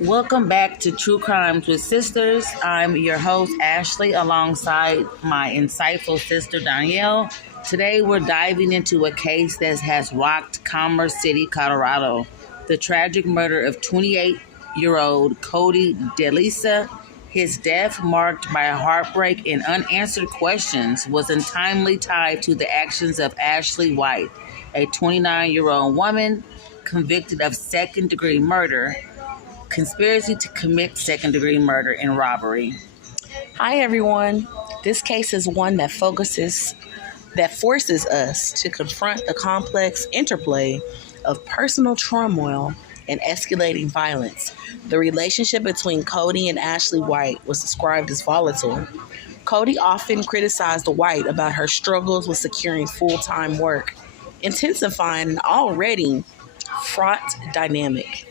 Welcome back to True Crimes with Sisters. I'm your host, Ashley, alongside my insightful sister, Danielle. Today, we're diving into a case that has rocked Commerce City, Colorado. The tragic murder of 28-year-old Colby DeLisa. His death, marked by heartbreak and unanswered questions, was intimately tied to the actions of Ashley White, a 29-year-old woman convicted of second-degree murder, conspiracy to commit second-degree murder, and robbery. Hi everyone. This case is one that forces us to confront the complex interplay of personal turmoil and escalating violence. The relationship between Colby and Ashley White was described as volatile. Colby often criticized White about her struggles with securing full-time work, intensifying an already fraught dynamic.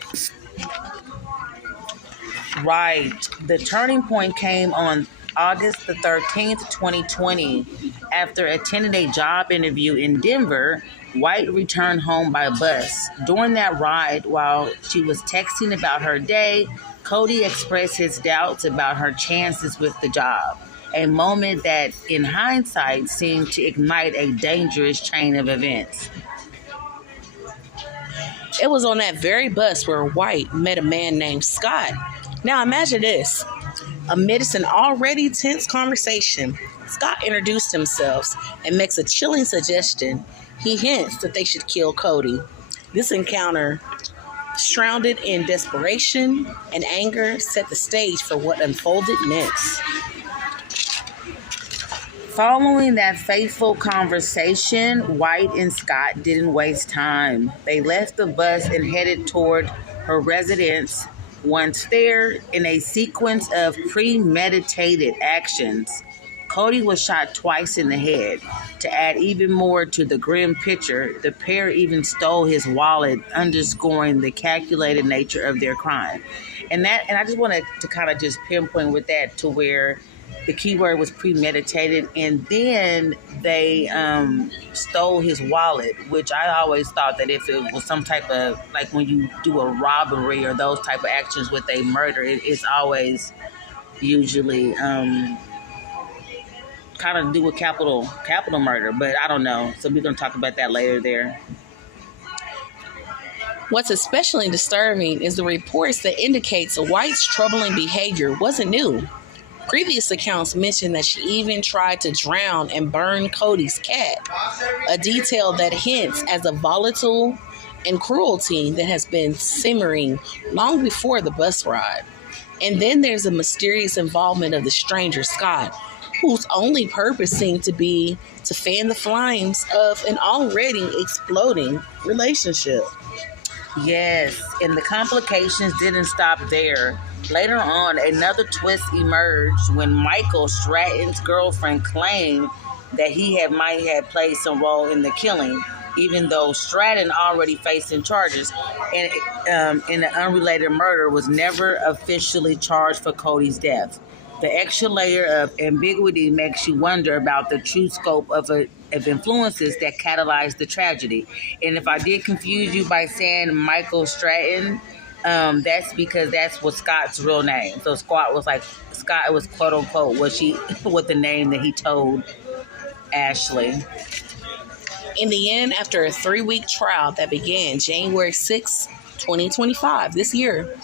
Right. The turning point came on August the 13th, 2020. After attending a job interview in Denver, White returned home by bus. During that ride, while she was texting about her day, Colby expressed his doubts about her chances with the job, a moment that, in hindsight, seemed to ignite a dangerous chain of events. It was on that very bus where White met a man named Scott. Now imagine this. Amidst an already tense conversation, Scott introduced himself and makes a chilling suggestion. He hints that they should kill Colby. This encounter, shrouded in desperation and anger, set the stage for what unfolded next. Following that fateful conversation, White and Scott didn't waste time. They left the bus and headed toward her residence. Once there, in a sequence of premeditated actions, Colby was shot twice in the head. To add even more to the grim picture, the pair even stole his wallet, underscoring the calculated nature of their crime. And I just wanted to kind of just pinpoint with that to where the key word was premeditated, and then they stole his wallet, which I always thought that if it was some type of, like when you do a robbery or those type of actions with a murder, it's always usually kind of do with capital murder, but I don't know. So we're going to talk about that later there. What's especially disturbing is the reports that indicates White's troubling behavior wasn't new. Previous accounts mentioned that she even tried to drown and burn Colby's cat, a detail that hints at a volatile and cruelty that has been simmering long before the bus ride. And then there's a mysterious involvement of the stranger Scott, whose only purpose seemed to be to fan the flames of an already exploding relationship. Yes, and the complications didn't stop there. Later on, another twist emerged when Michael Stratton's girlfriend claimed that he might have played some role in the killing, even though Stratton already facing charges, and in the unrelated murder was never officially charged for Colby's death. The extra layer of ambiguity makes you wonder about the true scope of influences that catalyzed the tragedy. And if I did confuse you by saying Michael Stratton, that's because that's what Scott's real name. So Scott was quote unquote what the name that he told Ashley. In the end, after a 3-week trial that began January 6, 2025, this year,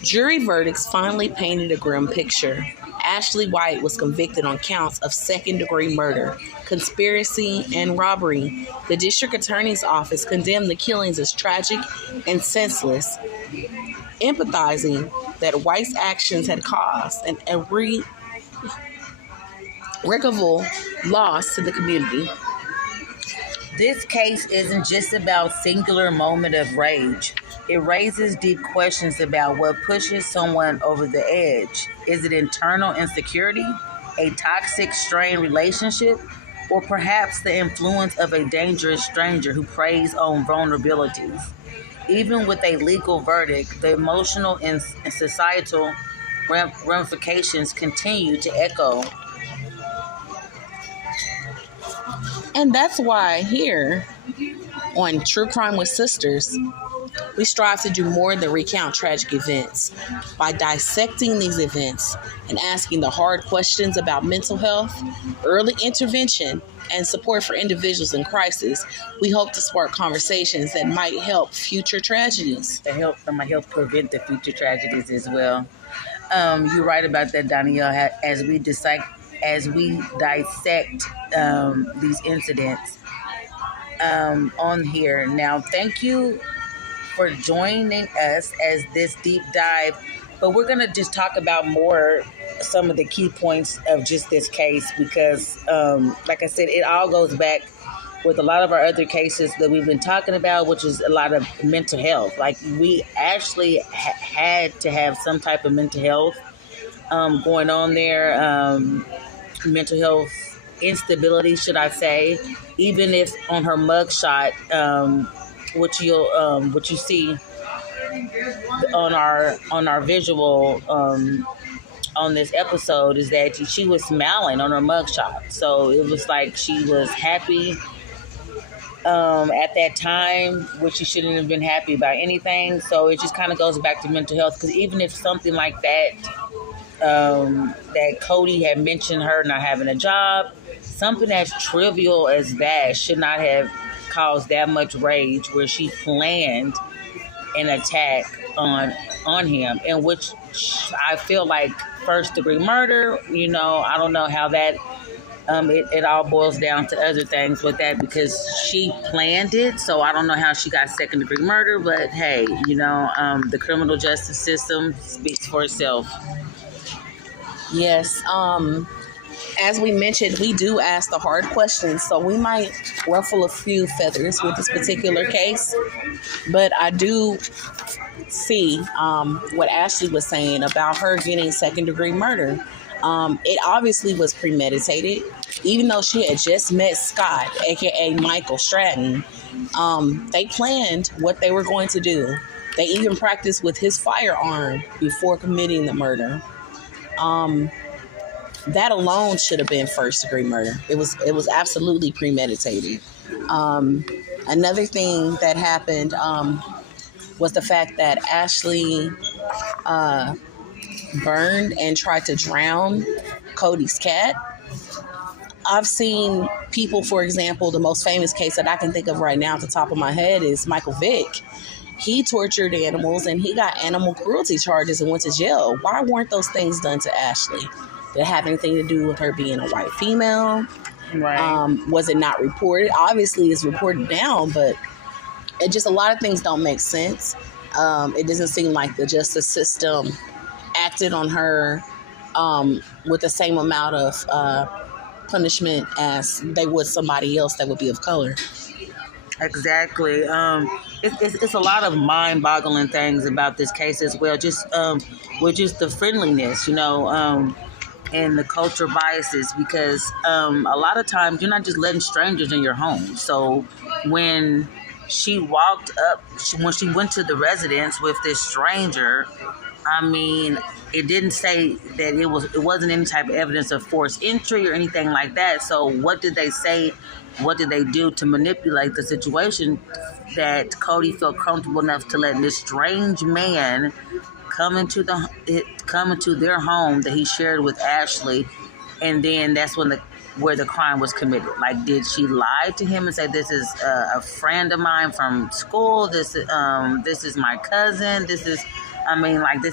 jury verdicts finally painted a grim picture. Ashley White was convicted on counts of second-degree murder, conspiracy, and robbery. The district attorney's office condemned the killings as tragic and senseless, empathizing that White's actions had caused an irreparable loss to the community. This case isn't just about singular moment of rage. It raises deep questions about what pushes someone over the edge. Is it internal insecurity, a toxic, strained relationship, or perhaps the influence of a dangerous stranger who preys on vulnerabilities? Even with a legal verdict, the emotional and societal ramifications continue to echo. And that's why here on True Crime with Sisters, We strive to do more than recount tragic events. By dissecting these events and asking the hard questions about mental health, early intervention, and support for individuals in crisis, we hope to spark conversations that might help future tragedies. That might help prevent the future tragedies as well. You're right about that, Danielle. As we dissect these incidents on here. Now, thank you for joining us as this deep dive. But we're going to just talk about some of the key points of just this case because, like I said, it all goes back with a lot of our other cases that we've been talking about, which is a lot of mental health. Like, we actually had to have some type of mental health going on there, mental health instability, should I say, even if on her mugshot, what you see on our visual on this episode is that she was smiling on her mugshot. So it was like she was happy at that time, which she shouldn't have been happy about anything. So it just kind of goes back to mental health, because even if something like that, that Cody had mentioned her not having a job, something as trivial as that should not have caused that much rage where she planned an attack on him, in which I feel like first degree murder. I don't know how that it all boils down to other things with that, because she planned it. So I don't know how she got second degree murder, but hey, the criminal justice system speaks for itself. Yes. As we mentioned, we do ask the hard questions, so we might ruffle a few feathers with this particular case. But I do see what Ashley was saying about her getting second degree murder. It obviously was premeditated. Even though she had just met Scott, aka Michael Stratton, they planned what they were going to do. They even practiced with his firearm before committing the murder. That alone should have been first degree murder. It was absolutely premeditated. Another thing that happened was the fact that Ashley burned and tried to drown Cody's cat. I've seen people, for example, the most famous case that I can think of right now at the top of my head is Michael Vick. He tortured animals and he got animal cruelty charges and went to jail. Why weren't those things done to Ashley? Did it have anything to do with her being a white female? Right. Was it not reported? Obviously, it's reported down, but it just, a lot of things don't make sense. It doesn't seem like the justice system acted on her with the same amount of punishment as they would somebody else that would be of color. Exactly. It's a lot of mind-boggling things about this case as well. Just with just the friendliness, and the cultural biases, because a lot of times you're not just letting strangers in your home. So when she went to the residence with this stranger, I mean, it didn't say that it wasn't any type of evidence of forced entry or anything like that. So what did they say? What did they do to manipulate the situation that Cody felt comfortable enough to let this strange man come into their home that he shared with Ashley, and then that's where the crime was committed? Like, did she lie to him and say, this is a friend of mine from school, this is my cousin, this is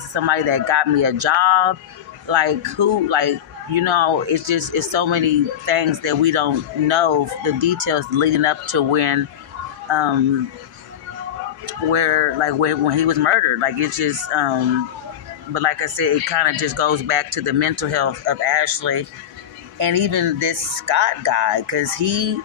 somebody that got me a job? Like, who? Like, it's so many things that we don't know the details leading up to when when he was murdered. Like, it's just but like I said, it kind of just goes back to the mental health of Ashley, and even this Scott guy, because he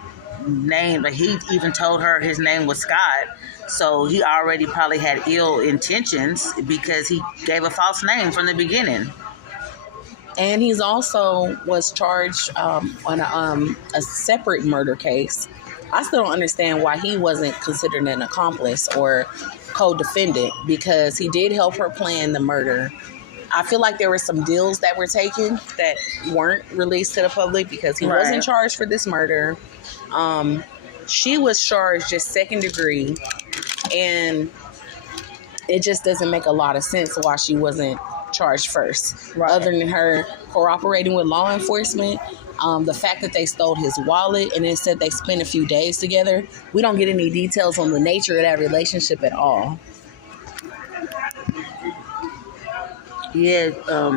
even told her his name was Scott, so he already probably had ill intentions because he gave a false name from the beginning. And he's also was charged on a separate murder case. I still don't understand why he wasn't considered an accomplice or co-defendant, because he did help her plan the murder. I feel like there were some deals that were taken that weren't released to the public because he wasn't charged for this murder. She was charged just second degree, and it just doesn't make a lot of sense why she wasn't charged first. Right. Other than her cooperating with law enforcement, the fact that they stole his wallet and then said they spent a few days together, we don't get any details on the nature of that relationship at all. Yeah,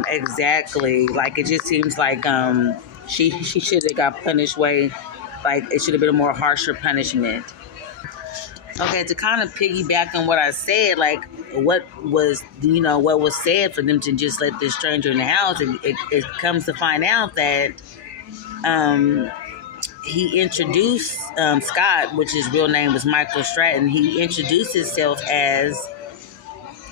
exactly. Like it just seems like she should have got punished way, like it should have been a more harsher punishment. Okay, to kind of piggyback on what I said, like what was said for them to just let this stranger in the house, it comes to find out that um, he introduced Scott, which his real name was Michael Stratton. He introduced himself as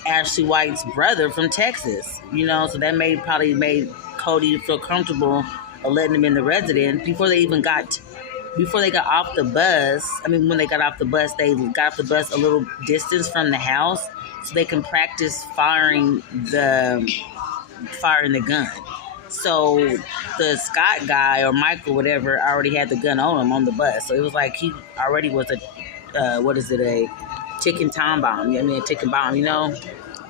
Ashley White's brother from Texas. So that probably made Cody feel comfortable of letting him in the residence before they got off the bus. I mean, when they got off the bus, they got off the bus a little distance from the house so they can practice firing the gun. So the Scott guy or Michael, whatever, already had the gun on him on the bus. So it was like he already was a ticking time bomb. A ticking bomb, ready to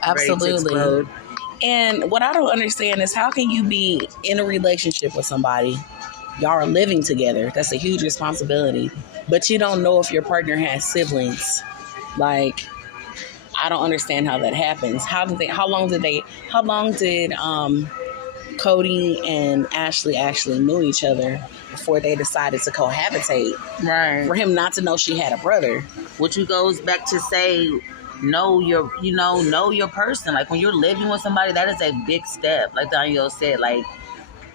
Absolutely. explode. And what I don't understand is how can you be in a relationship with somebody, y'all are living together, that's a huge responsibility, but you don't know if your partner has siblings. Like, I don't understand how that happens. How long did Cody and Ashley actually knew each other before they decided to cohabitate? Right. For him not to know she had a brother. Which goes back to say, know your person. Like when you're living with somebody, that is a big step. Like Danielle said, like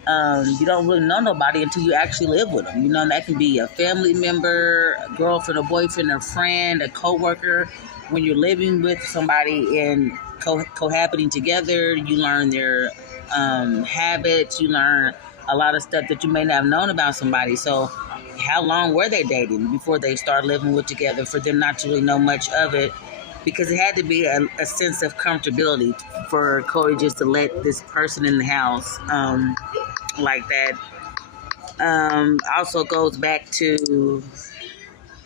you don't really know nobody until you actually live with them. That can be a family member, a girlfriend, a boyfriend, a friend, a coworker. When you're living with somebody and cohabiting together, you learn their habits. You learn a lot of stuff that you may not have known about somebody. So how long were they dating before they started living with together for them not to really know much of it? Because it had to be a sense of comfortability for Cody just to let this person in the house like that. Also goes back to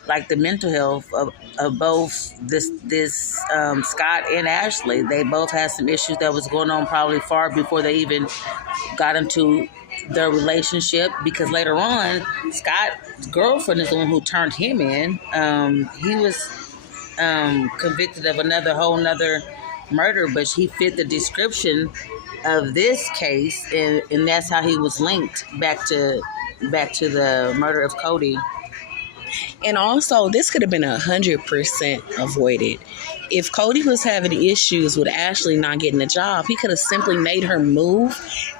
like the mental health of both this Scott and Ashley. They both had some issues that was going on probably far before they even got into their relationship, because later on Scott's girlfriend is the one who turned him in. He was convicted of whole nother murder, but he fit the description of this case, and that's how he was linked back to the murder of Cody. And also, this could have been 100% avoided. If Cody was having issues with Ashley not getting a job, he could have simply made her move.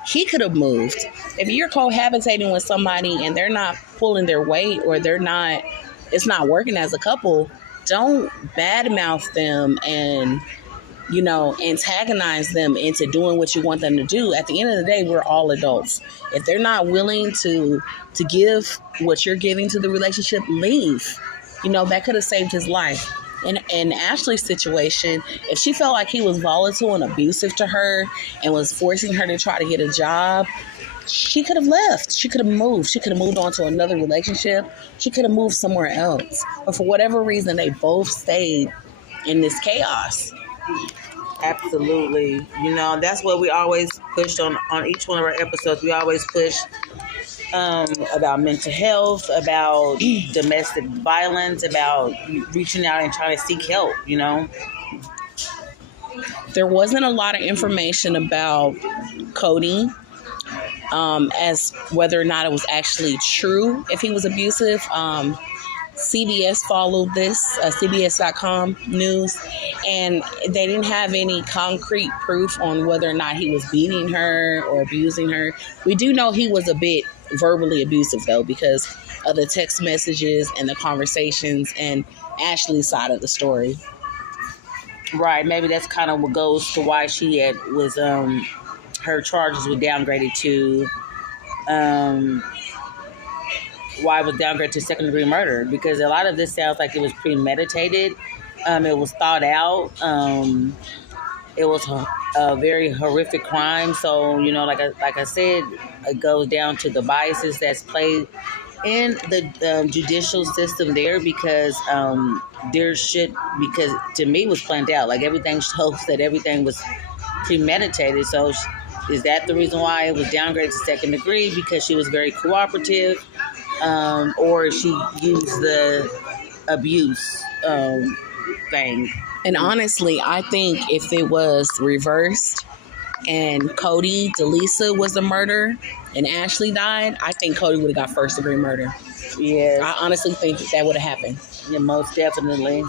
He could have moved. If you're cohabitating with somebody and they're not pulling their weight, or it's not working as a couple, don't badmouth them and antagonize them into doing what you want them to do. At the end of the day, we're all adults. If they're not willing to give what you're giving to the relationship, leave. That could have saved his life. In Ashley's situation, if she felt like he was volatile and abusive to her and was forcing her to try to get a job, she could have left. She could have moved. She could have moved on to another relationship. She could have moved somewhere else. But for whatever reason, they both stayed in this chaos. Absolutely. That's what we always pushed on each one of our episodes. We always push about mental health, about domestic violence, about reaching out and trying to seek help. There wasn't a lot of information about Cody, as whether or not it was actually true if he was abusive. CBS followed this, CBS.com news, and they didn't have any concrete proof on whether or not he was beating her or abusing her. We do know he was a bit verbally abusive, though, because of the text messages and the conversations and Ashley's side of the story. Right. Maybe that's kind of what goes to why she her charges were downgraded to why it was downgraded to second-degree murder, because a lot of this sounds like it was premeditated. It was thought out. It was a very horrific crime. So, like I said, it goes down to the biases that's played in the judicial system there because because to me it was planned out. Like everything shows that everything was premeditated. So is that the reason why it was downgraded to second degree? Because she was very cooperative, or she used the abuse thing? And honestly, I think if it was reversed and Colby DeLisa was the murderer and Ashley died, I think Colby would have got first degree murder. Yes. I honestly think that would have happened. Yeah, most definitely.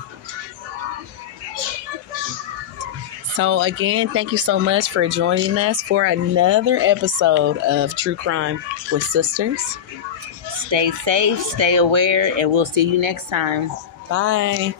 So again, thank you so much for joining us for another episode of True Crime with Sisters. Stay safe, stay aware, and we'll see you next time. Bye.